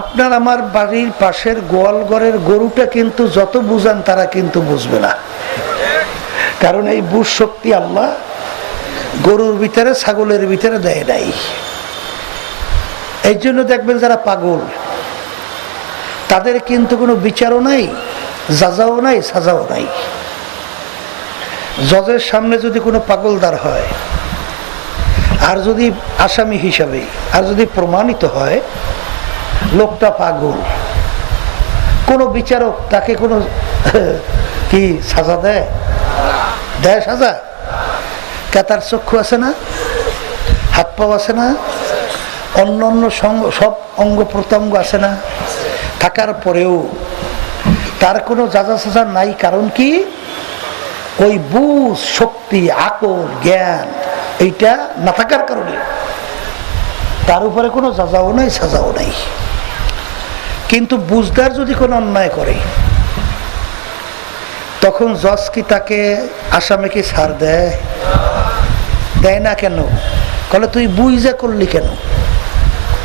আপনার আমার বাড়ির পাশের গোয়াল ঘরের গরুটা কিন্তু যত বুঝান তারা কিন্তু বুঝবে না, কারণ এই বুঝ শক্তি আল্লাহ গরুর ভিতরে ছাগলের ভিতরে দেয় নাই। এই জন্য দেখবেন যারা পাগল তাদের কিন্তু কোনো বিচারও নাই, যাজাও নাই, সাজাও নাই। জজের সামনে যদি কোনো পাগলদার হয় আর যদি আসামি হিসাবে আর যদি প্রমাণিত হয় লোকটা পাগল, কোন বিচারক তাকে কোনো কি সাজা দেয়? দেয় সাজা? তার চক্ষু আছে না, হাত পাও আছে না, অন্য অন্য সব অঙ্গ প্রত্যঙ্গ আছে না, থাকার পরেও তার কোনো যাজা সাজা নাই। কারণ কি? ওই বুঝ শক্তি, আকল, জ্ঞান এইটা না থাকার কারণে তার উপরে কোনো যাজাও নাই, সাজাও নাই। কিন্তু বুঝদার যদি কোনো অন্যায় করে তখন জজ কি তাকে আসামিকে ছাড় দেয়? দেয় না। কেন? বলে তুই বুঝা করলি কেন?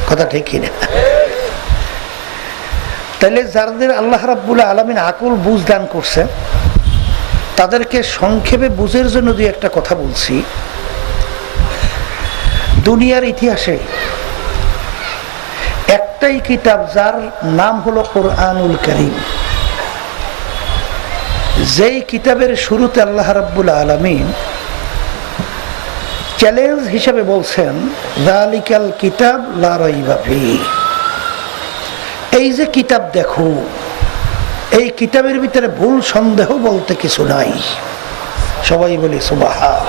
কথা ঠিক কিনা? তাহলে যাদের আল্লাহ রাব্বুল আলামিন আকল বুঝ দান করছে তাদেরকে সংক্ষেপে বুঝের জন্য দুই একটা কথা বলছি। দুনিয়ার ইতিহাসে একটাই কিতাব যার নাম হলো কোরআনুল কারীম, যেই কিতাবের শুরুতে আল্লাহ রাব্বুল আলামিন চ্যালেঞ্জ হিসেবে বলছেন যালিকাল কিতাব লা রাইবা ফীহি। এই যে কিতাব দেখো, এই কিতাবের ভিতরে ভুল সন্দেহ বলতে কিছু নাই। সবাই বলি সুবহান।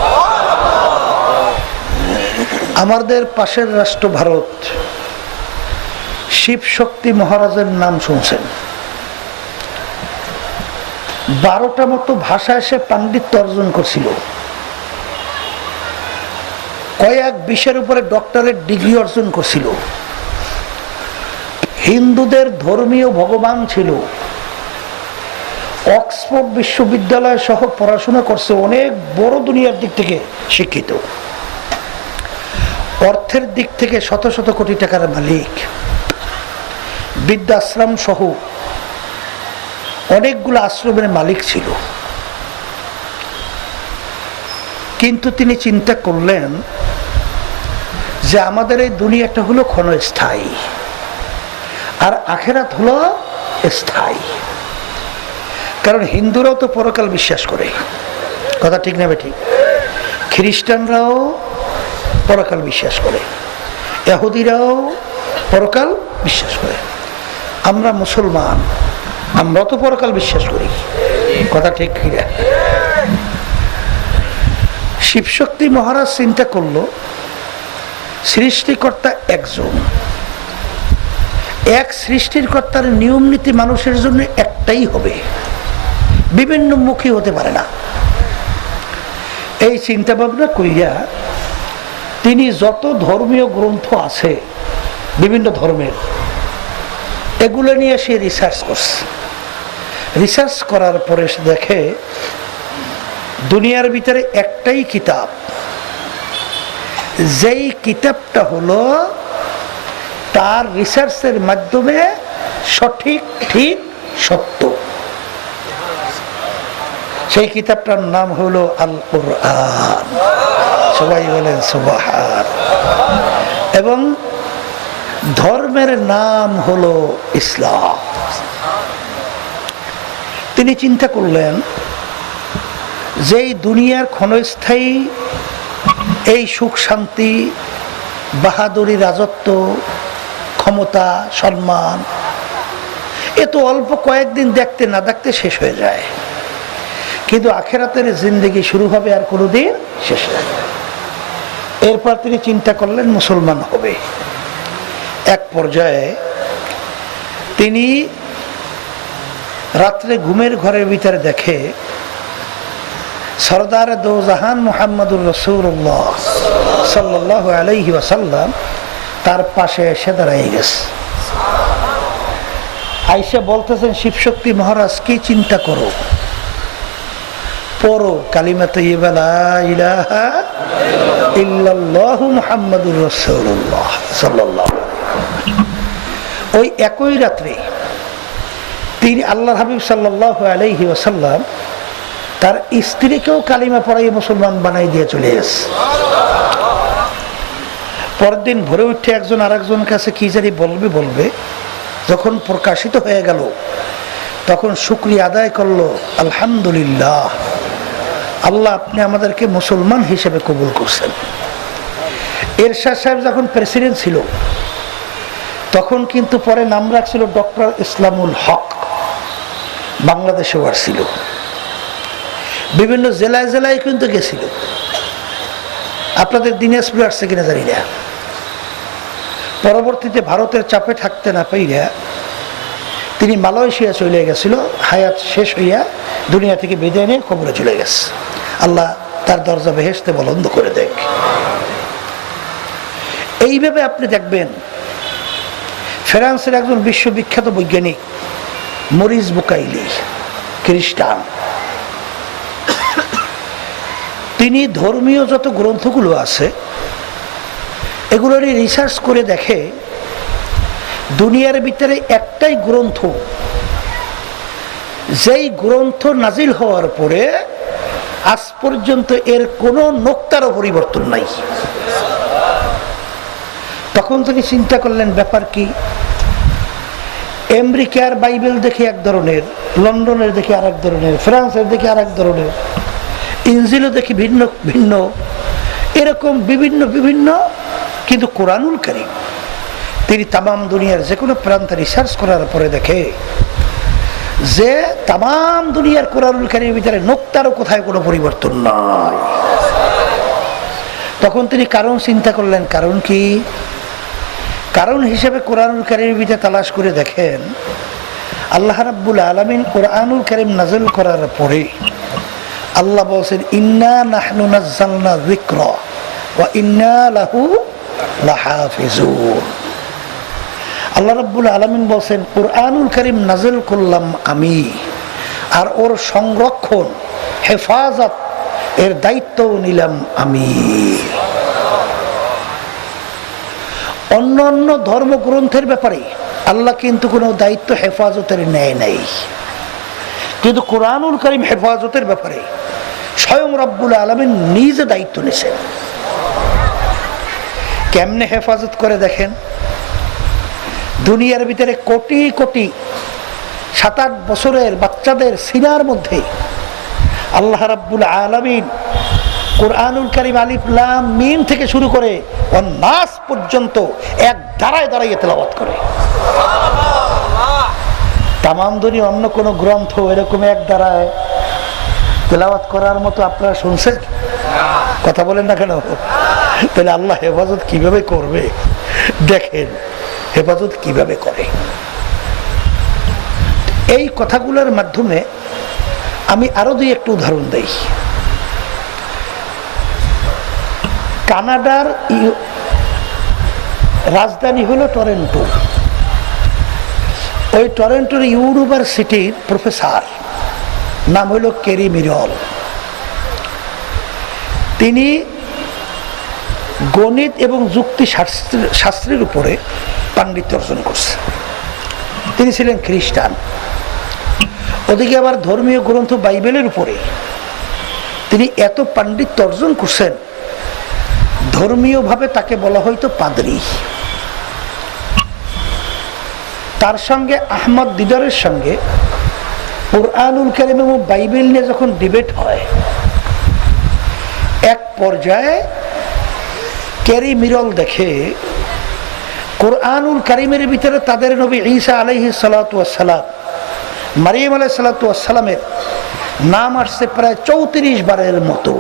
আমাদের পাশের রাষ্ট্র ভারত, শিব শক্তি মহারাজের নাম শুনছেন। 12টা মতো ভাষায় সে পাণ্ডিত্য অর্জন করছিল, কয়েক বিষয়ের উপরে ডক্টরেট ডিগ্রি অর্জন করছিল, হিন্দুদের ধর্মীয় ভগবান ছিল, অক্সফোর্ড বিশ্ববিদ্যালয় সহ পড়াশোনা করছে, অনেক বড় দুনিয়ার দিক থেকে শিক্ষিত, অর্থের দিক থেকে শত শত কোটি টাকার মালিক, বৃদ্ধাশ্রম সহ অনেকগুলো আশ্রমের মালিক ছিল। কিন্তু তিনি চিন্তা করলেন যে আমাদের এই দুনিয়াটা হলো ক্ষণস্থায়ী আর আখেরাত হলো স্থায়ী। কারণ হিন্দুরাও তো পরকাল বিশ্বাস করে, কথা ঠিক না ঠিক? খ্রিস্টানরাও পরকাল বিশ্বাস করে, ইহুদিরাও পরকাল বিশ্বাস করে, আমরা মুসলমান আমরা তো পরকাল বিশ্বাস করি, কথা ঠিক কিনা? শিবশক্তি মহারাজ চিন্তা করলো সৃষ্টিকর্তা একজন, এক সৃষ্টির কর্তার নিয়ম নীতি মানুষের জন্য একটাই হবে, বিভিন্ন মুখী হতে পারে না। এই চিন্তা ভাবনা কইয়া তিনি যত ধর্মীয় গ্রন্থ আছে বিভিন্ন ধর্মের, এগুলো নিয়ে সে রিসার্চ করছে। রিসার্চ করার পরে সে দেখে দুনিয়ার ভিতরে একটাই কিতাব, যেই কিতাবটা হলো তার রিসার্চের মাধ্যমে সঠিক ঠিক সত্য। সেই কিতাবটার নাম হলো আল কোরআন। সবাই বলেন সুবহান। এবং ধর্মের নাম হলো ইসলাম। তিনি চিন্তা করলেন যে এই দুনিয়ার ক্ষণস্থায়ী এই সুখ শান্তি, বাহাদুরি, রাজত্ব, ক্ষমতা, সম্মান এ তো অল্প কয়েকদিন দেখতে না দেখতে শেষ হয়ে যায়, কিন্তু আখেরাতের জিন্দেগি শুরু হবে আর কোনোদিন শেষ হয়। এরপর তিনি চিন্তা করলেন মুসলমান হবে। এক পর্যায়ে তিনি রাত্রে ঘুমের ঘরের ভিতরে দেখে সরদার দো জাহান মুহাম্মদুর রাসূলুল্লাহ সাল্লাল্লাহু আলাইহি ওয়াসাল্লাম তার পাশে এসে দাঁড়িয়ে গেছে। আইসা বলতেছেন, শিবশক্তি মহারাজ কি চিন্তা করো? পড়ো কালিমা তাইয়্যিবা লা ইলাহা ইল্লাল্লাহু মুহাম্মাদুর রাসূলুল্লাহ সাল্লাল্লাহু আলাইহি ওয়াসাল্লাম। ওই একই রাত্রে তিনি আল্লাহ হাবিব সাল্লাল্লাহু আলাইহি ওয়াসাল্লাম তার স্ত্রীকেও কালিমা পড়াই মুসলমান বানাই দিয়ে চলে গেছে। পরের দিন ভোরে উঠে একজন আরেকজনের কাছে কি জানি বলবে, যখন প্রকাশিত হয়ে গেল তখন শুকরিয়া আদায় করলো, আলহামদুলিল্লাহ, আল্লাহ আপনি আমাদেরকে মুসলমান হিসেবে কবুল করছেন। এরশাদ সাহেব যখন প্রেসিডেন্ট ছিল তখন কিন্তু পরে নাম রাখছিল ডক্টর ইসলামুল হক, বাংলাদেশেও আসছিল, বিভিন্ন জেলায় জেলায় কিন্তু গেছিল। আপনাদের দিনাজপুর আসছে কিনা জানি না। পরবর্তীতে ভারতের চাপে থাকতে না পাইয়া তিনি মালয়েশিয়া চলে গেছিল, হায়াত শেষ হইয়া দুনিয়া থেকে বিদায় নিয়ে কবরে চলে গেছে। আল্লাহ তার দরজা বেহেশতে বলন্দ করে দেখ। এইভাবে আপনি দেখবেন ফ্রান্সের একজন বিশ্ববিখ্যাত বৈজ্ঞানিক মরিস বুকাইলি, খ্রিস্টান, তিনি ধর্মীয় যত গ্রন্থগুলো আছে এগুলো রিসার্চ করে দেখে দুনিয়ার ভিতরে একটাই গ্রন্থ, যেই গ্রন্থ নাজিল হওয়ার পরে আজ পর্যন্ত এর কোনো নোক্তারও পরিবর্তন নাই। তখন তিনি চিন্তা করলেন ব্যাপার কি। আমেরিকার বাইবেল দেখে এক ধরনের, লন্ডনের দেখে আরেক ধরনের, ফ্রান্সের দেখে আরেক ধরনের, ইনজিলও দেখি ভিন্ন ভিন্ন, এরকম বিভিন্ন বিভিন্ন, কিন্তু কোরআনুল কারীম তিনি তামাম দুনিয়ার যে কোনো প্রান্তে রিসার্চ করার পরে দেখে যে তামাম দুনিয়ার কোরআনুল কারীমের ভিতরে নোক্তারও কোথায় কোনো পরিবর্তন নাই। তখন তিনি কারণ চিন্তা করলেন, কারণ কি? কারণ হিসেবে কোরআনুল কারীমের ভিতরে তালাশ করে দেখেন আল্লাহ রাব্বুল আলামিন কোরআনুল কারীম নাযিল করার পরে আল্লাহ বলেন, ইন্না নাহনু নাযালনা যিকরা ওয়া ইন্না লাহু লাহাফিজুন। আল্লাহ রাব্বুল আলামিন বলেন কোরআনুল কারীম নাযিল করলাম আমি, আর ওর সংরক্ষণ, হেফাজত, এর দায়িত্ব নিলাম আমি। অন্য অন্য ধর্মগ্রন্থের ব্যাপারে আল্লাহ কিন্তু কোনো দায়িত্ব হেফাজতের নেয় নাই, কিন্তু কোরআনুল কারীম হেফাজতের ব্যাপারে স্বয়ং রব্বুল আলামিন নিজে দায়িত্ব নিয়েছেন। কেমনে হেফাজত করে দেখেন। দুনিয়ার ভিতরে কোটি কোটি 7-8 বছরের বাচ্চাদের সিনার মধ্যে আল্লাহ রাব্বুল আলামিন কোরআনুল কারীম আলিফ লাম মিম থেকে শুরু করে নাস পর্যন্ত এক ধারায় দাঁড়িয়ে তেলাওয়াত করে। তামাম দুনিয়া অন্য কোন গ্রন্থ এরকম এক ধারায় তেলাওয়াত করার মতো আপনারা শুনছেন? কথা বলেন না কেন? তাহলে আল্লাহ হেফাজত কিভাবে করবে দেখেন, হেফাজত কিভাবে করে। এই কথাগুলোর মাধ্যমে আমি আরো দুই একটু উদাহরণ দেই। কানাডার রাজধানী হলো টরন্টো। ওই টরন্টোর ইউনিভার্সিটির প্রফেসর নাম হলো কেরি মিরল। তিনি গণিত এবং যুক্তি শাস্ত্রের উপরে পাণ্ডিত্য অর্জন করছেন। তিনি ছিলেন খ্রিস্টান। ওদিকে আবার ধর্মীয় গ্রন্থ বাইবেলের উপরে তিনি এত পাণ্ডিত্য অর্জন করছেন, ধর্মীয়ভাবে তাকে বলা হয়তো পাদ্রী। তার সঙ্গে আহমদ দিদারের সঙ্গে কোরআনুল কারীম এবং বাইবেল নিয়ে যখন ডিবেট হয়, এক পর্যায়ে কেরি মিরল দেখে কোরআনুল কারীমের ভিতরে তাদের নবী ঈসা আলাইহিস সালাতু ওয়াস সালাম, মারিয়াম আলাইহিস সালাতু ওয়াস সালামের নাম আসছে প্রায় 34 বারের মতো,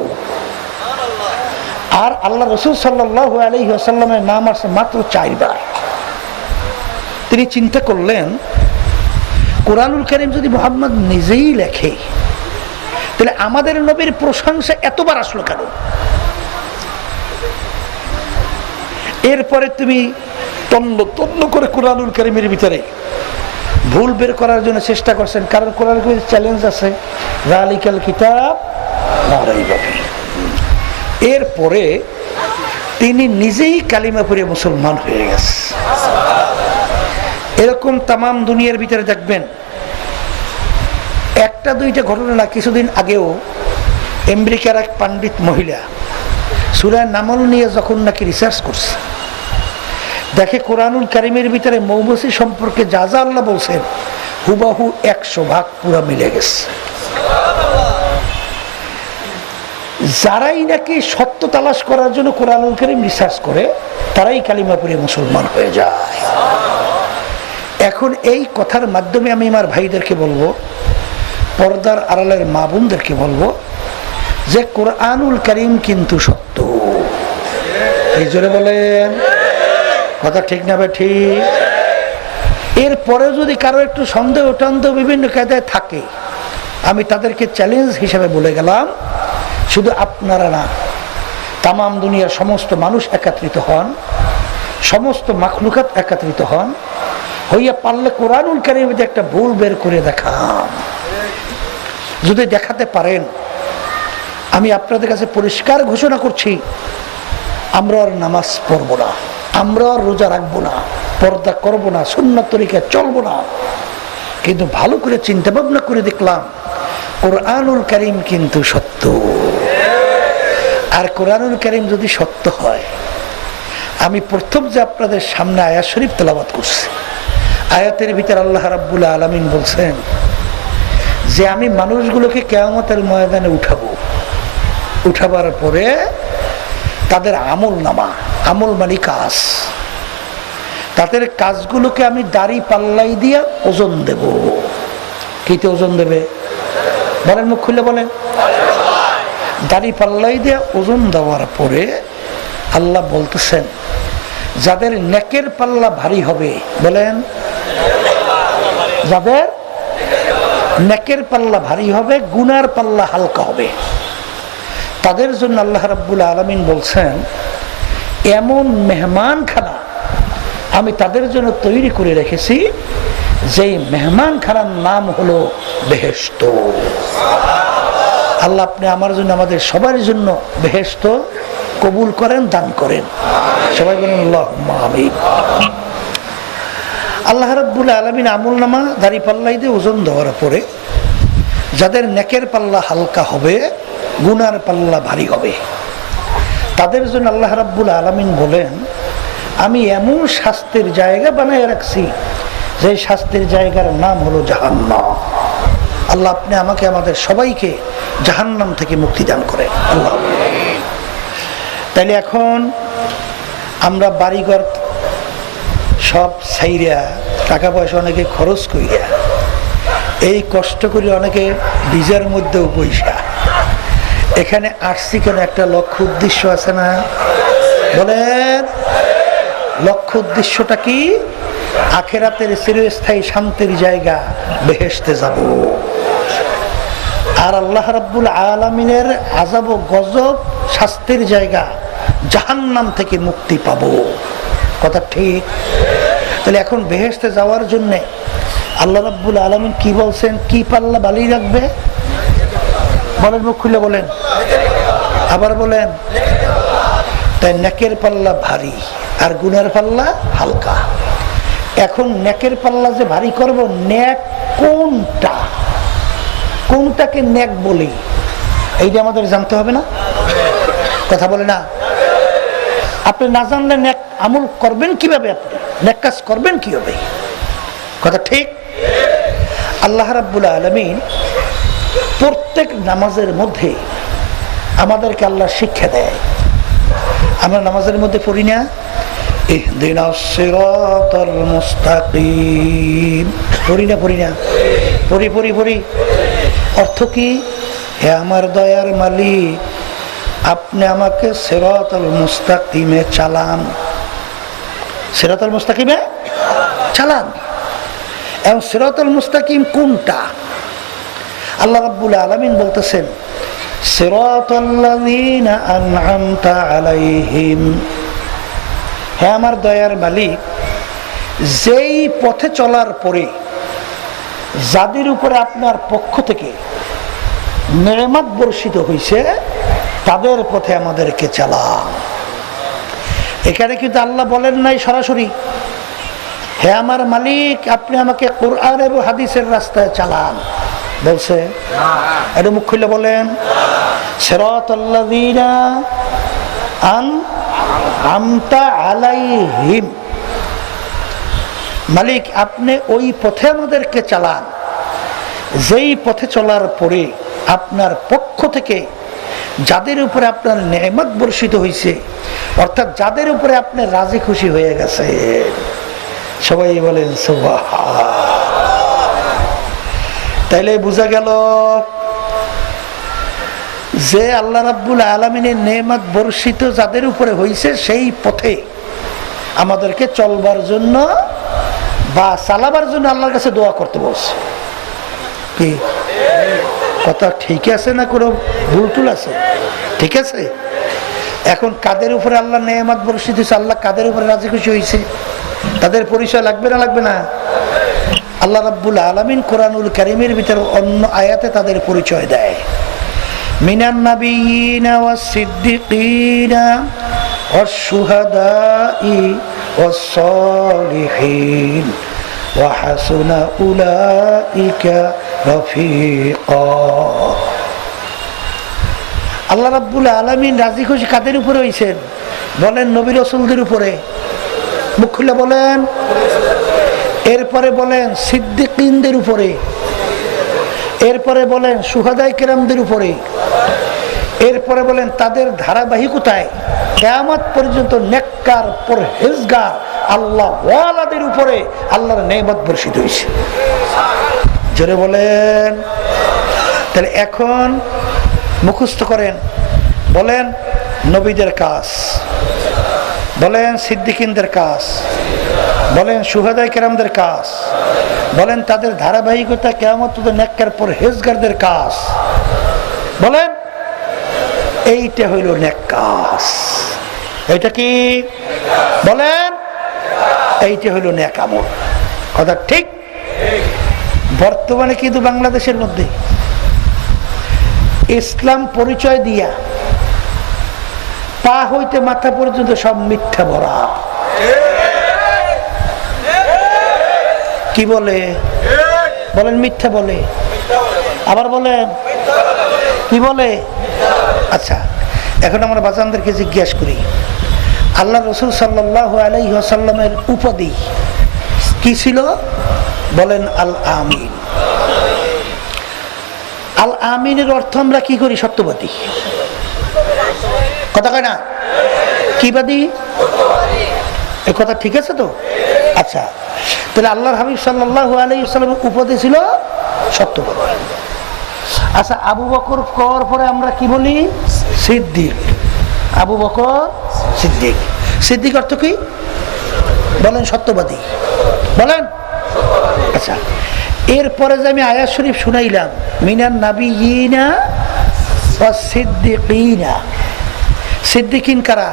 আর আল্লাহ রাসূল সাল্লাল্লাহু আলাইহি ওয়াসাল্লামের নাম আসছে মাত্র 4 বার। তিনি চিন্তা করলেন কোরআনুল কারীম যদি মুহাম্মদ নিজেই লেখে তাহলে আমাদের নবীর প্রশংসা এতবার আসলো কেন? এরপরে তুমি তন্ন তন্ন করে কোরআনুল কারীমের ভিতরে ভুল বের করার জন্য চেষ্টা করছেন, কারণ কোরআন কারীমের চ্যালেঞ্জ আছে, যালিকাল কিতাব লা রাইবা ফীহ। এরপরে তিনি নিজেই কালিমা পড়ে মুসলমান হয়ে গেছে। এরকম তামাম দুনিয়ার ভিতরে দেখবেন একটা দুইটা ঘটনা না। কিছুদিন আগেও আমেরিকার এক পণ্ডিত মহিলা সূরা নামল নিয়ে যখন নাকি রিসার্চ করছে, দেখে কোরআনুল কারীমের ভিতরে মৌমাছি সম্পর্কে যা যা আল্লাহ বলছেন হুবাহু 100% পুরা মিলে গেছে। যারাই নাকি সত্য তালাশ করার জন্য কোরআনুল কারীম রিসার্চ করে তারাই কালিমা পড়ে মুসলমান হয়ে যায়। এখন এই কথার মাধ্যমে আমি আমার ভাইদেরকে বলবো, পর্দার আড়ালের মা বোনদেরকে বলবো যে কোরআনুল কারীম কিন্তু সত্য। এই জোরে বলেন, কথা ঠিক না ভাই? ঠিক। এরপরে যদি কারো একটু সন্দেহ টন্দেহ বিভিন্ন কায়দায় থাকে, আমি তাদেরকে চ্যালেঞ্জ হিসেবে বলে গেলাম, শুধু আপনারা না, তামাম দুনিয়ার সমস্ত মানুষ একত্রিত হন, সমস্ত মাখলুকাত একত্রিত হন, হইয়া পারলে কোরআনুল কারীমের একটা ভুল বের করে দেখান। যদি দেখাতে পারেন, আমি আপনাদের কাছে পরিষ্কার ঘোষণা করছি, আমরা আর নামাজ পড়ব না, আমরা আর রোজা রাখবো না, পর্দা করব না, সুন্নাত তরিকায় চলবো না। কিন্তু ভালো করে চিন্তা ভাবনা করে দেখলাম কোরআনুল কারীম কিন্তু সত্য। আর কোরআনুল কারীম যদি সত্য হয়, আমি প্রথম যে আপনাদের সামনে আয়াত শরীফ তেলাওয়াত করছি, আয়াতের ভিতর আল্লাহ রাব্বুল আলামিন বলছেন যে আমি মানুষগুলোকে কিয়ামতের ময়দানে উঠাবো, উঠাবার পরে তাদের আমল নামা, আমল মানে কাজ, তাদের কাজগুলোকে আমি দাড়ি পাল্লাই দিয়ে ওজন দেব। কিতে ওজন দেবে বলেন? মুখ খুলে বলেন। দাড়ি পাল্লাই দিয়ে ওজন দেওয়ার পরে আল্লাহ বলতেছেন যাদের নেকের পাল্লা ভারী হবে, বলেন, যাদের নেকের পাল্লা ভারী হবে, গুনার পাল্লা হালকা হবে, তাদের জন্য আল্লাহ রাব্বুল আলামিন বলছেন এমন মেহমানখানা আমি তাদের জন্য তৈরি করে রেখেছি, যেই মেহমানখানার নাম হলো বেহেশত। আল্লাহ আপনি আমার জন্য, আমাদের সবার জন্য বেহেশত কবুল করেন, দান করেন। সবাই বলেন আল্লাহুম্মা আমিন। আল্লাহ রাব্বুল আলামিন আমল নামা দাড়ি পাল্লাই দিয়ে ওজন দেওয়ার পরে যাদের নেকের পাল্লা হালকা হবে, গুনার পাল্লা ভারী হবে, তাদের জন্য আল্লাহ রাব্বুল আলামিন বলেন আমি এমন শাস্তির জায়গা বানায় রাখছি, যে শাস্তির জায়গার নাম হলো জাহান্নাম। আল্লাহ আপনি আমাকে, আমাদের সবাইকে জাহান্নাম থেকে মুক্তি দান করেন আল্লাহ। তাইলে এখন আমরা বাড়িঘর সব ছাইরা, টাকা পয়সা অনেকে খরচ করিয়া, এই কষ্ট করে অনেকে ভিজার মধ্যেও পয়সা এখানে আসছি কেন? একটা লক্ষ্য উদ্দেশ্য আছে না? বলেন, লক্ষ্য উদ্দেশ্যটা কি? আখিরাতের চিরস্থায়ী শান্তির জায়গা বেহেশতে যাব, আর আল্লাহ রাব্বুল আলামিনের আযাব ও গজব শাস্তির জায়গা জাহান্নাম থেকে মুক্তি পাবো। কথা ঠিক? তাহলে এখন বেহেশতে যাওয়ার জন্য আল্লাহ রাব্বুল আলামিন কি বলছেন? কি পাল্লা বালি রাখবে? বলেন, মুখ খুলে বলেন, আবার বলেন। তাই নেকের পাল্লা ভারী আর গুনার পাল্লা হালকা। এখন নেকের পাল্লা যে ভারী করব, নেক কোনটা, কোনটাকে নেক বলি, এইটা আমাদের জানতে হবে না? কথা বলে না? আপনি না জানলে নেক আমল করবেন কিভাবে? আপনি নেক কাজ করবেন কিভাবে? কথা ঠিক? আল্লাহ রাব্বুল আলামিন প্রত্যেক নামাজের মধ্যে আমাদেরকে আল্লাহ শিক্ষা দেয়। আমরা নামাজের মধ্যে পড়ি না ইহদিনাস সিরাতাল মুস্তাকিম, পড়ি না? পড়ি না? পড়ি। অর্থ কি? হে আমার দয়ার মালিক, আপনি আমাকে সিরাতাল মুস্তাকিমে চালান, সিরাতাল মুস্তাকিমে চালান। এবং সিরাতাল মুস্তাকিম কোনটা? আল্লাহ রাব্বুল আলামিন বলতেছেন সিরাতাল্লাযীনা আন'আমতা আলাইহিম, হে আমার দয়ার মালিক, যেই পথে চলার পরে যাদের উপরে আপনার পক্ষ থেকে নেয়ামত বর্ষিত হয়েছে, তাদের পথে আমাদেরকে চালান। এখানে কিন্তু আল্লাহ বলেন নাই সরাসরি হে আমার মালিক, আপনি আমাকে কোরআন এবং হাদিসের রাস্তায় চালান। বলছে এটা মুখ খুলে বলেন, সিরাতাল্লাযীনা আন'আমতা আলাইহিম। মালিক আপনি ওই পথে আমাদেরকে চালান যেই পথে চলার পরে আপনার পক্ষ থেকে যাদের উপরে আপনার নেয়ামত বর্ষিত হয়েছে, অর্থাৎ যাদের উপরে আপনি রাজি খুশি হয়ে গেছে। সবাই বলেন সুবহান। তাইলে বোঝা গেল যে আল্লাহ রাব্বুল আলামিনের নেয়ামত বর্ষিত যাদের উপরে হয়েছে সেই পথে আমাদেরকে চলবার জন্য বা চালাবার জন্য আল্লাহর কাছে দোয়া করতে বলছে। কি কথা ঠিক আছে না কোনো ভুল টুল আছে? ঠিক আছে। এখন কাদের উপরে আল্লাহ নেয়ামত বর্ষিত হয়েছে, আল্লাহ কাদের উপরে রাজি খুশি হয়েছে, তাদের পরিচয় লাগবে না লাগবে না? আল্লাহ রাব্বুল আলামিন কোরআনুল কারীমের ভিতর অন্য আয়াতে তাদের পরিচয় দেয়। মিনান নাবিয়িনা ওয়াস সিদ্দিকিনা ওয়াস শুহাদাই ওয়াস সালিহিন ওয়া হাসুনা উলাইকা রাফিকা। আল্লাহ রাব্বুল আলামিন রাজি খুশি কাদের উপরে হয়েছেন? বলেন নবী রাসূলদের উপরে। মুখ খুলে বলেন। এরপরে বলেন সিদ্দিকিনদের উপরে, এরপরে বলেন শুহাদায়ে কেরামদের উপরে, এরপরে বলেন তাদের ধারাবাহিকতায় কিয়ামত পর্যন্ত নেককার পরহেজগার আল্লাহ ওয়ালাদের উপরে আল্লাহর নেয়ামত বর্ষিত হয়েছে। জোরে বলেন। তাহলে এখন মুখস্থ করেন, বলেন নবীদের কাজ, বলেন সিদ্দিকিনদের কাজ, বলেন শুহাদায়ে কেরামদের কাজ, বলেন তাদের ধারাবাহিকতা কিয়ামত পর্যন্ত নেককার পরহেজগারদের কাজ। বলেন এইটা হইল নেক কাজ। এইটা কি বলেন? এইটা হইল নেক আমল। কথা ঠিক। বর্তমানে কিন্তু বাংলাদেশের মধ্যে ইসলাম পরিচয় দিয়া পা হইতে মাথা পর্যন্ত সব মিথ্যা ভরা। কি বলে? বলেন মিথ্যা বলে। আবার বলেন কি বলে? আচ্ছা, এখন আমরা বাজানদেরকে জিজ্ঞেস করি, আল্লাহ রাসূল সাল্লাল্লাহু আলাইহি ওয়াসাল্লামের উপাধি কি ছিল? বলেন আল আমিন। আল আমিনের অর্থ আমরা কি করি? সত্যবাদী। কথা কয় না? কি বাদী? এই কথা ঠিক আছে তো? আচ্ছা, তাহলে আল্লাহর হাবিব সাল্লাল্লাহু আলাইহি ওয়াসাল্লামের উপাধি ছিল সত্যবাদী। আচ্ছা, আবু বকর কওয়ার পরে আমরা কি বলি? সিদ্দিক। আবু বকর সিদ্দিক। সিদ্দিক অর্থ কি? বলেন সত্যবাদী। বলেন। আচ্ছা, এরপরে যে আমি আয়াত শরীফ শুনাইলাম, মিনান নাবিয়িনা ওয়াস সিদ্দিকিনা। সিদ্দিকিন কারা?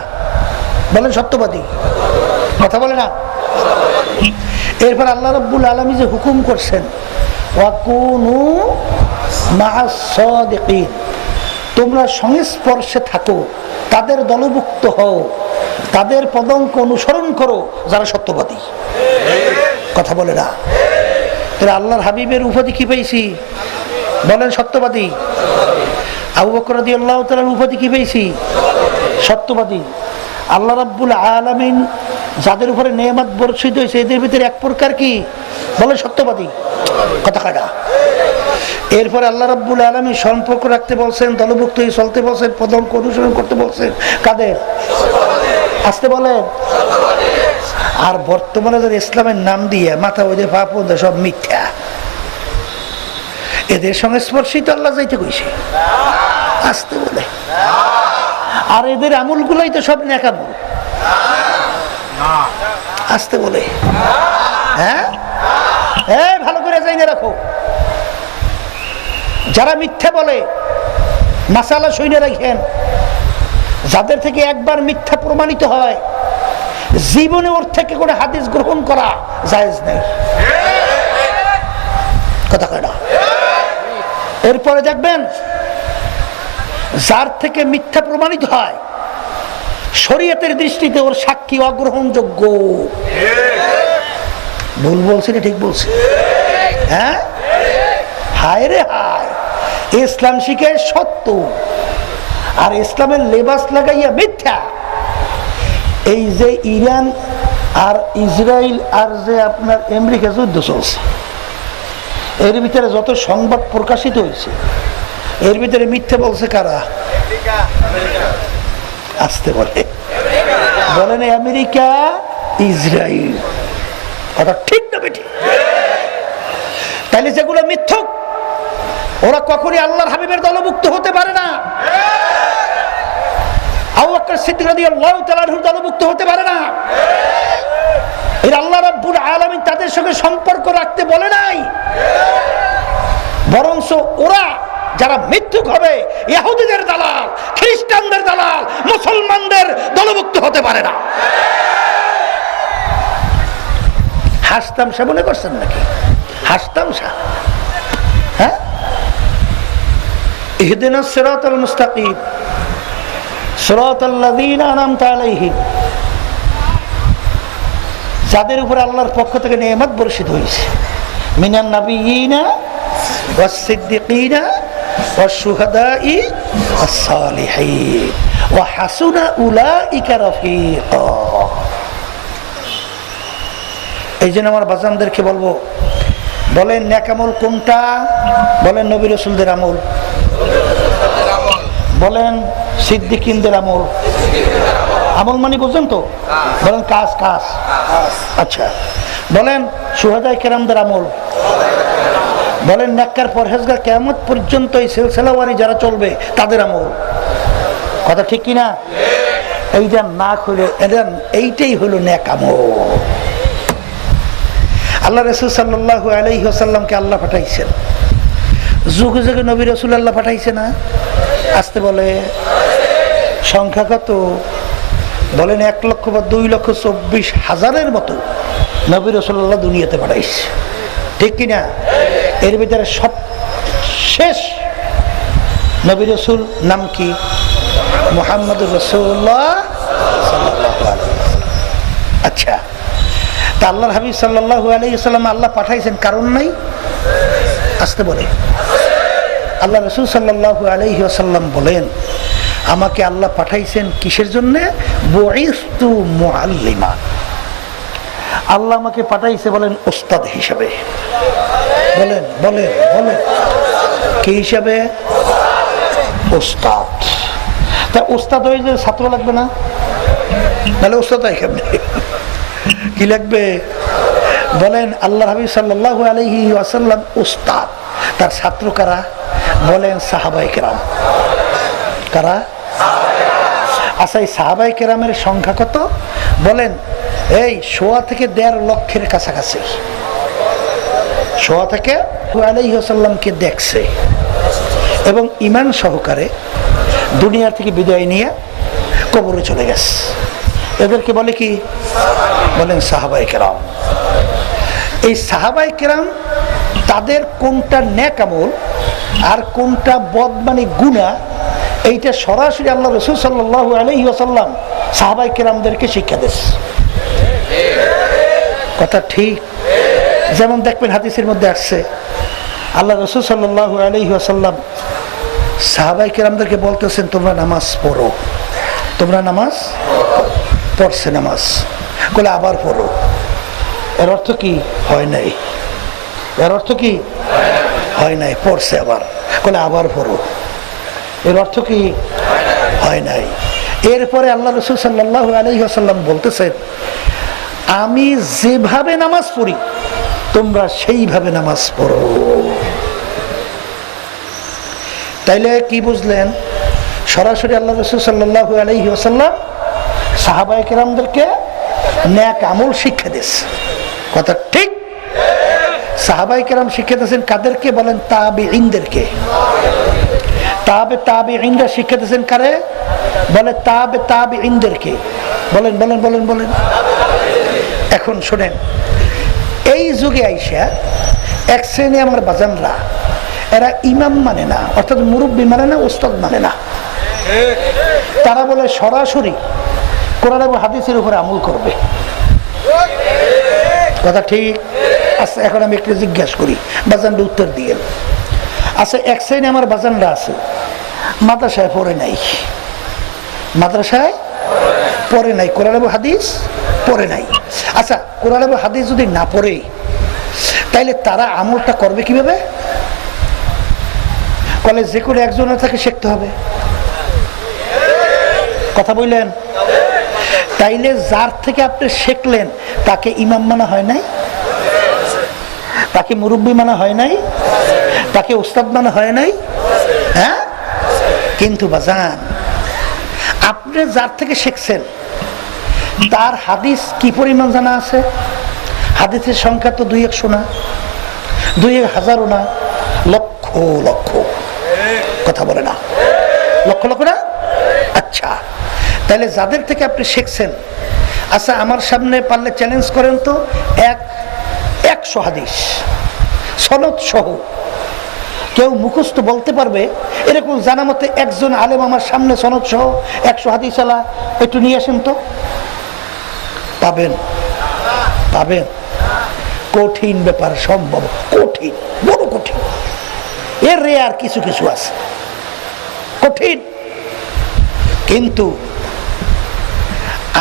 বলেন সত্যবাদী। কথা বলে না? এরপর আল্লাহ রাব্বুল আলামিন যে হুকুম করছেন, ওয়াকুনু মা'আস সাদিকিন, তোমরা সংস্পর্শে থাকো, তাদের দলভুক্ত হও, তাদের পদঙ্ক অনুসরণ করো যারা সত্যবাদী। কথা বলে না? তাহলে আল্লাহর হাবিবের উপাধি কি পেয়েছি? বলেন সত্যবাদী। আবু বকর রাদিয়াল্লাহু তাআলার উপাধি কি পেয়েছি? সত্যবাদী। আল্লাহ রাব্বুল আলামিন যাদের উপরে নেয়ামত বর্ষিত হয়েছে এদের ভিতরে এক প্রকার কি? বলে সত্যবাদী। কথা কাটা। এরপরে আল্লাহ রাব্বুল আলামিন সম্পর্ক রাখতে বলছেন, দলভুক্ত হয়ে চলতে বলছেন, পদঙ্ক অনুসরণ করতে বলছেন কাদের? আসতে বলেন। আর বর্তমানে যারা ইসলামের নাম দিয়ে মাথা ওদের পাপ সব মিথ্যা, এদের সংস্পর্শিত আল্লাহ যাইতে কইছে। আসতে বলে। আর এদের আমলগুলাই তো সব নেক আমল। আসতে বলে। হ্যাঁ, ভালো করে যাই না রাখো। যারা মিথ্যা বলে মাসালা শুনে রাখেন, যাদের থেকে একবার মিথ্যা প্রমাণিত হয় জীবনে ওর থেকে কোনো হাদিস গ্রহণ করা জায়েজ নেই। কথা কয় না? এরপরে দেখবেন যার থেকে মিথ্যা প্রমাণিত হয় শরীয়তের দৃষ্টিতে ওর সাক্ষী অগ্রহণযোগ্য। ভুল বলছি না ঠিক বলছি? হ্যাঁ, হায় রে হায়, ইসলাম শিখে সত্য আর ইসলামের লেবাস লাগাইয়া মিথ্যা। এই যে ইরান আর ইসরায়েল আর যে আপনার আমেরিকা যুদ্ধ চলছে, এর ভিতরে যত সংবাদ প্রকাশিত হয়েছে, এর ভিতরে মিথ্যা বলছে কারা? আসতে বলে বলেন আমেরিকা ইসরায়েল, কথা ঠিক না বেটি? তাইলে যেগুলো মিথ্যক, ওরা কখনই আল্লাহর হাবিবের দলভুক্ত হতে পারে না। আবু বকর সিদ্দিক রাদিয়াল্লাহু তাআলা আনহুর দলভুক্ত হতে পারে না। এর আল্লাহ রাব্বুল আলামিন তাদের সঙ্গে সম্পর্ক রাখতে বলে নাই, বরঞ্চ ওরা যারা মিথ্যুক হবে, ইহুদিদের দালাল, খ্রিস্টানদের দালাল, মুসলমানদের দলভুক্ত হতে পারে না। হাসতামশা মনে করছেন নাকি? হাসতামশা? হ্যাঁ, ইহদিনাস সিরাতাল মুস্তাকিম সিরাতাল্লাযীনা আনআমতা আলাইহিম, যাদের উপরে আল্লাহর পক্ষ থেকে নেয়ামত বর্ষিত হয়েছে, মিনান নাবিয়িনা ওয়াস সিদ্দিকিনা ওয়াস শুহাদাই ওয়াস সালিহিন ওয়া হাসুনা উলাইকা রাফিকা। এই জন্য আমার বাজানদেরকে বলবো, বলেন নেক আমল কোনটা? বলেন নবী রাসূলদের আমল, বলেন সিদ্দিকিনদের আমল। আমল মানে বুঝছেন তো? বলেন কাজ। কাজ, আচ্ছা। বলেন শুহাদায়ে কেরামদের আমল, বলেন নেককার পরহেজগার কিয়ামত পর্যন্ত এই সিলসিলাওয়ারি যারা চলবে তাদের আমল। কথা ঠিক কিনা? এইটা না হলো, এইটাই হলো নেক আমল। আল্লাহ রাসূল সাল্লাল্লাহু আলাইহি ওয়াসাল্লামকে আল্লাহ পাঠাইছেন, যুগে যুগে নবী রাসূল আল্লাহ পাঠাইছে না? আসতে বলে সংখ্যা কত? বলেন 1 লক্ষ বা 2,24,000 মতো নবী রাসূলুল্লাহ দুনিয়াতে পাঠাইছে, ঠিক কিনা? এর ভিতরে সব শেষ নবী রাসূল নাম কি? মুহাম্মদুর রাসূলুল্লাহ সাল্লাল্লাহু আলাইহি ওয়াসাল্লাম। আচ্ছা, তা আল্লাহর হাবিব সাল্লাল্লাহু আলাইহি ওয়াসাল্লাম আল্লাহ পাঠাইছেন কারণ নাই? আসতে বলে আল্লাহ রাসূল সাল্লাল্লাহু আলাইহি ওয়াসাল্লাম বলেন, আমাকে আল্লাহ পাঠাইছেন কিসের জন্য? বুইসতু মুআল্লিমা, আল্লাহ আমাকে পাঠাইছে বলেন ওস্তাদ হিসাবে। বলেন বলেন বলেন কি হিসাবে? ওস্তাদ। তা ওস্তাদ হয়ে যে ছাত্র লাগবে না? তাহলে ওস্তাদ হয় কেমনে? কি লাগবে? বলেন আল্লাহ হাবিব সাল্লাল্লাহু আলাইহি ওয়াসাল্লাম ওস্তাদ, তার ছাত্র কারা? বলেন সাহাবায়ে কেরাম। কারা? আচ্ছা, এই সাহাবায়ে কেরামের সংখ্যা কত? বলেন এই 1.5 থেকে 1.5 লক্ষের কাছাকাছি। 1.5 থেকে আলাইহি ওয়াসাল্লামকে দেখছে এবং ঈমান সহকারে দুনিয়া থেকে বিদায় নিয়ে কবরে চলে গেছে। এদেরকে বলে কি? বলেন সাহাবায়ে কেরাম। এই সাহাবায়ে কেরাম তাদের কোনটা নেক আমল আর কোনটা বদ মানে গুনাহ, এইটা সরাসরি আল্লাহ রাসূল সাল্লাল্লাহু আলাইহি ওয়াসাল্লাম সাহাবায়ে কেরামদেরকে শিক্ষা দিয়েছে। কথা ঠিক? যেমন দেখবেন হাদিসের মধ্যে আসছে, আল্লাহ রাসূল সাল্লাল্লাহু আলাইহি ওয়াসাল্লাম সাহাবায়ে কেরামদেরকে বলতেছেন, তোমরা নামাজ পড়ো। তোমরা নামাজ পড়ছে, নামাজ বলে আবার পড়ো। এর অর্থ কি? হয় নাই। এর অর্থ কি? হয় নাই। পড়ছে আবার, বলে আবার পড়ো। এর অর্থ কি? হয় নাই। এরপরে আল্লাহ রাসূল সাল্লাল্লাহু আলাইহি ওয়াসাল্লাম বলতেছেন, আমি যেভাবে নামাজ পড়ি তোমরা সেইভাবে নামাজ পড়ো। তাইলে কি বুঝলেন? সরাসরি আল্লাহ রাসূল সাল্লাল্লাহু আলাইহি ওয়াসাল্লাম সাহাবায়ে কেরামদেরকে নেক আমল শিক্ষা দিয়েছে। কথা ঠিক? সাহাবায়ে কেরাম শিক্ষা দিয়েছেন কাদেরকে? বলেন তাবিঈনদেরকে। তাবিঈনরা শিক্ষা দিয়েছেন কারে? বলে তাবিঈনদেরকে। বলেন বলেন বলেন বলেন। এখন শোনেন, এই যুগে আইসা এক শ্রেণী আমার বাজানরা, এরা ইমাম মানে না, অর্থাৎ মুরব্বী মানে না, ওস্তাদ মানে না। তারা বলে সরাসরি কোরআন এবং হাদিসের উপরে আমল করবে। কথা ঠিক? আচ্ছা, এখন আমি একটু জিজ্ঞাসা করি, বাজানটা উত্তর দিয়ে। আচ্ছা, এক শ্রেণী আমার বাজানরা আছে মাদ্রাসায় পড়ে নাই, মাদ্রাসায় পড়ে নাই, কোরআন এবং হাদিস পড়ে নাই। আচ্ছা, কোরআন এবং হাদিস যদি না পড়ে তাইলে তারা আমলটা করবে কিভাবে? কলেজ যে কোনো একজনের তাকে শিখতে হবে। কথা বললেন? তাইলে যার থেকে আপনি শিখলেন তাকে ইমাম মানা হয় নাই, তাকে মুরব্বী মানা হয় নাই, তাকে উস্তাদ মানা হয় নাই? হ্যাঁ, কিন্তু বাজান আপনি যার থেকে শিখছেন তার হাদিস কি পরিমাণ জানা আছে? হাদিসের সংখ্যা তো 2-100 না, 2-1000 না, লক্ষ লক্ষ। কথা বলে না? লক্ষ লক্ষ না? আচ্ছা, তাহলে যাদের থেকে আপনি শিখছেন, আচ্ছা আমার সামনে পারলে চ্যালেঞ্জ করেন তো 100 হাদিস সনদ সহ কেউ মুখস্থ বলতে পারবে এরকম জানা মতে একজন আলেম আমার সামনে সনদ সহ 100 হাদিস আলা একটু নিয়ে আসেন তো। পাবেন? পাবেন? কঠিন ব্যাপার, সম্ভব কঠিন, বড় কঠিন। এর রেয়ার কিছু কিছু আছে, কঠিন। কিন্তু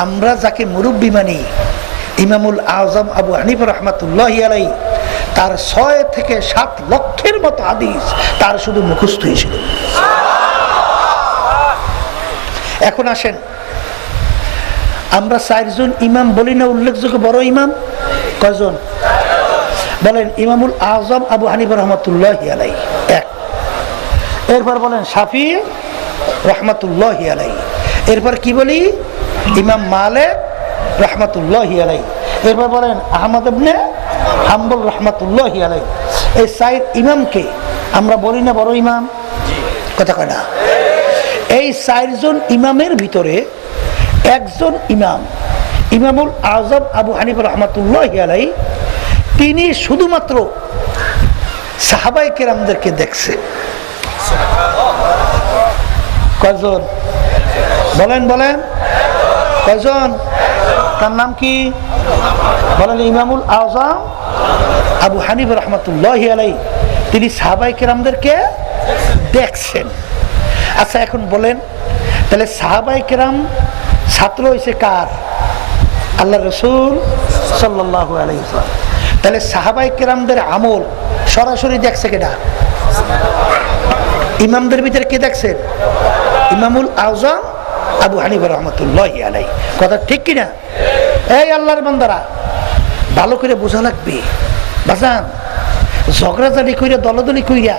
আমরা যাকে মুরব্বী মানি, ইমামুল আজম আবু হানিফা রাহমাতুল্লাহি আলাইহি, তার 6 থেকে 7 লক্ষের মতো হাদিস তার শুধু মুখস্থ হয়েছিল। এখন আসেন, আমরা 4 জন ইমাম বলি না উল্লেখযোগ্য বড় ইমাম? কয়জন বলেন? ইমামুল আজম আবু হানিফা রাহমাতুল্লাহি আলাইহি 1, এরপর বলেন শাফি রাহমাতুল্লাহি আলাইহি, এরপর কি বলি? ইমাম মালিক রাহমাতুল্লাহি আলাইহি, এরপর বলেন আহমদ ইবনে হাম্বল রাহমাতুল্লাহি আলাইহি। এই 4 ইমামকে আমরা বলি না বড় ইমাম? কথা কয় না? এই 4 জন ইমামের ভিতরে একজন ইমাম, ইমামুল আজম আবু হানিফা রাহমাতুল্লাহি আলাইহি, তিনি শুধুমাত্র সাহাবায়ে কেরামদেরকে দেখছে। কয়জন বলেন? বলেন কয়জন? তার নাম কি বলেন? ইমামুল আজম আবু হানিফা রাহমাতুল্লাহি আলাইহি, তিনি সাহাবায়ে কেরামদেরকে দেখছেন। আচ্ছা, এখন বলেন তাহলে সাহাবায়ে কেরাম ছাত্র হয়েছে কার? আল্লাহ রাসূল সাল্লাল্লাহু আলাইহি ওয়াসাল্লাম। তাহলে সাহাবায়ে কেরামদের আমল সরাসরি দেখছে কেডা? ইমামদের ভিতরে কে দেখছেন? ইমামুল আজম আবু হানিফা রাহমাতুল্লাহি আলাইহি। কথা ঠিক কিনা? এই আল্লাহর বান্দারা, ভালো করে বোঝা লাগবে বাজান। ঝগড়াঝাড়ি কইরা দলাদলি কইরা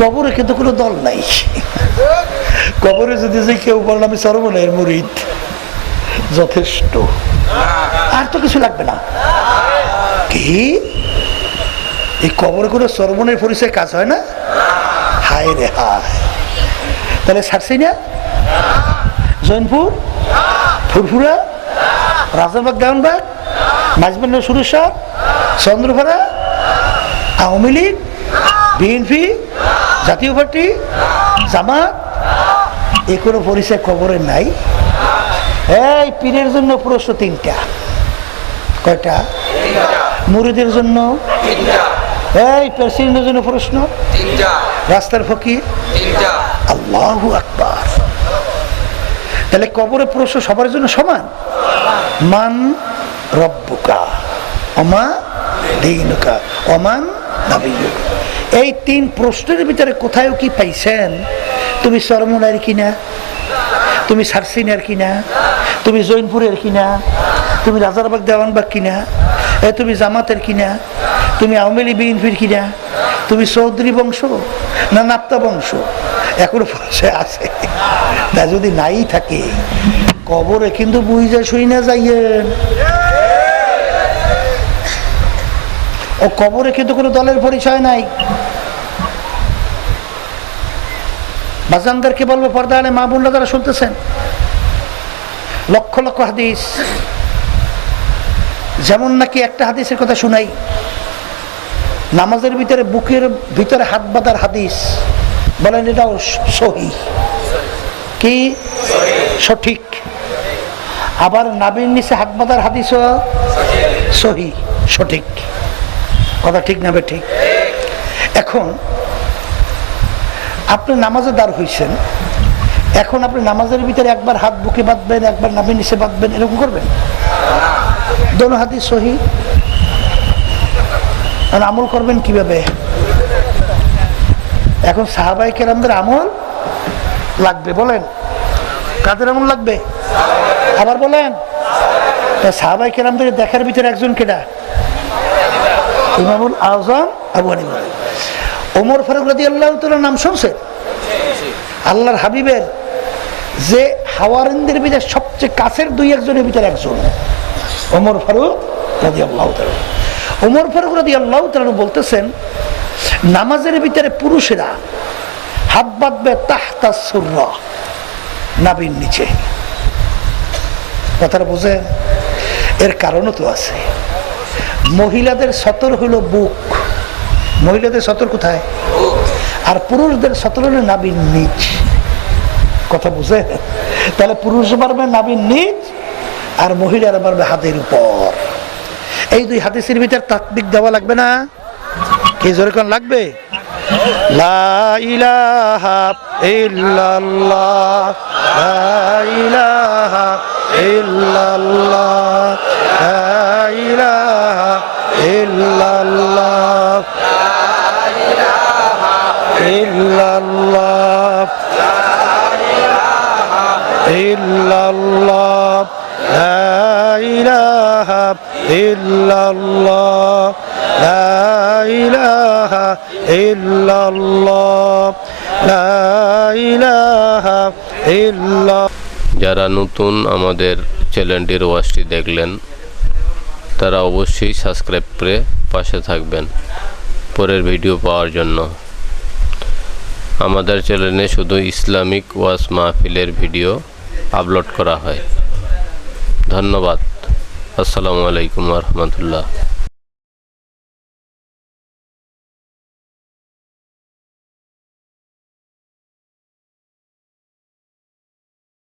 কবরে কিন্তু কোনো দল নাই। কবরে যদি যে কেউ বললাম আমি সর্বনায়ের মুরিদ, যথেষ্ট, আর তো কিছু লাগবে না। কি এই কবরে কোনো সর্বনের পরিচয় কাজ হয় না? হায় রে হায়। তাহলে ছাড়ছি না? জৈনপুর, ফুরফুরা, রাজাবাগ, দেওয়ানবাগ, মাঝবান্ডা, সুরেশ্বর, চন্দ্রপাড়া, আওয়ামী লীগ, বিএনপি, জাতীয় পার্টি, জামাত, এ কোনো পরিচয় কবরে নাই। এই পীরের জন্য প্রশ্ন 3টা। কয়টা? মুরিদের জন্য, এই প্রেসিডেন্টের জন্য প্রশ্ন 3টা, রাস্তার ফকির 3টা। আল্লাহু আকবার। তাহলে কবরে প্রশ্ন সবার জন্য সমান। মান রব্বুকা ওমা দীনুকা ওমান নাবিয়্যুকা। এই 3 প্রশ্নের ভিতরে কোথায় কি পাইছেন? তুমি চরমনাইয়ের কিনা, তুমি সারসিনার কিনা, তুমি জৈনপুরের কিনা, তুমি রাজারবাগ দেওয়ানবাগ কিনা, তুমি জামাতের কিনা, তুমি আওয়ামী লীগ বিএনপির কিনা, তুমি চৌধুরী বংশ না নাপ্তা বংশ? এখনো পরিচয় আছে না? যদি নাই থাকে কবরে কিন্তু বুঝা শুই না যাইয়েন। ও কবরে কিন্তু কোনো দলের পরিচয় নাই। বাজানদেরকে বলবো, পর্দা আলে মা বোনরা যারা শুনতেছেন, লক্ষ লক্ষ হাদিস, যেমন নাকি একটা হাদিসের কথা শুনাই, নামাজের ভিতরে বুকের ভিতরে হাত বাঁধার হাদিস, বলেন এটাও সহি কি? সঠিক। আবার নাভির নিচে হাত বাঁধার হাদিসও সহি। সঠিক কথা, ঠিক না বে ঠিক? এখন আপনি নামাজে দাঁড় হইছেন, এখন আপনি নামাজের ভিতরে একবার হাত বুকে বাঁধবেন, একবার নাভি নিচে বাঁধবেন, এরকম করবেন? দোনো হাতই সহি। আর আমল করবেন কিভাবে? এখন সাহাবায়ে কেরামদের আমল লাগবে, বলেন কাদের আমল লাগবে? আবার বলেন। সাহাবায়ে কেরামদের দেখার ভিতরে একজন কেডা? ইমামুল আযম আবু হানিফা। ওমর ফারুক রাদিয়াল্লাহু তাআলা নাম শুনছেন? আল্লাহর হাবিবের যে হাওয়ারিনদের ভিতরে সবচেয়ে কাছের দুই একজনের ভিতরে একজন ওমর ফারুক রাদিয়াল্লাহু তাআলা। ওমর ফারুক রাদিয়াল্লাহু তাআলা বলতেছেন, নামাজের ভিতরে পুরুষেরা হাত বাঁধবে তাহতা সুররা, নাভির নিচে। কথাটা বুঝেন? এর কারণও তো আছে। মহিলাদের সতর হলো বুক, মহিলাদের সতর কোথায়? আর পুরুষদের সতর হলো নাভির নিচ। কথা বুঝে? তাহলে পুরুষ পারবে নাভির নিচ, আর মহিলারা পারবে হাতের উপর। এই দুই হাদিসের ভিতরে তাকবীর দেওয়া লাগবে না? কি জোরে কোন লাগবে? লা ইলাহা ইল্লাল্লাহ, লা ইলাহা ইল্লাল্লাহ, লা ইলাহা ইল্লাল্লাহ, লা ইলাহা ইল্লাল্লাহ, ইল্লাল্লাহ, লা ইলাহা ইল্লাল্লাহ, লা ইলাহা ইল্লাল্লাহ, লা ইলাহা ইল্লাল্লাহ। যারা নতুন আমাদের চ্যানেলটির ওয়াজটি দেখলেন, তারা অবশ্যই সাবস্ক্রাইব করে পাশে থাকবেন পরের ভিডিও পাওয়ার জন্য। আমাদের চ্যানেলে শুধু ইসলামিক ওয়াজ মাহফিলের ভিডিও আপলোড করা হয়। ধন্যবাদ। আসসালামু আলাইকুম ওয়া রাহমাতুল্লাহ।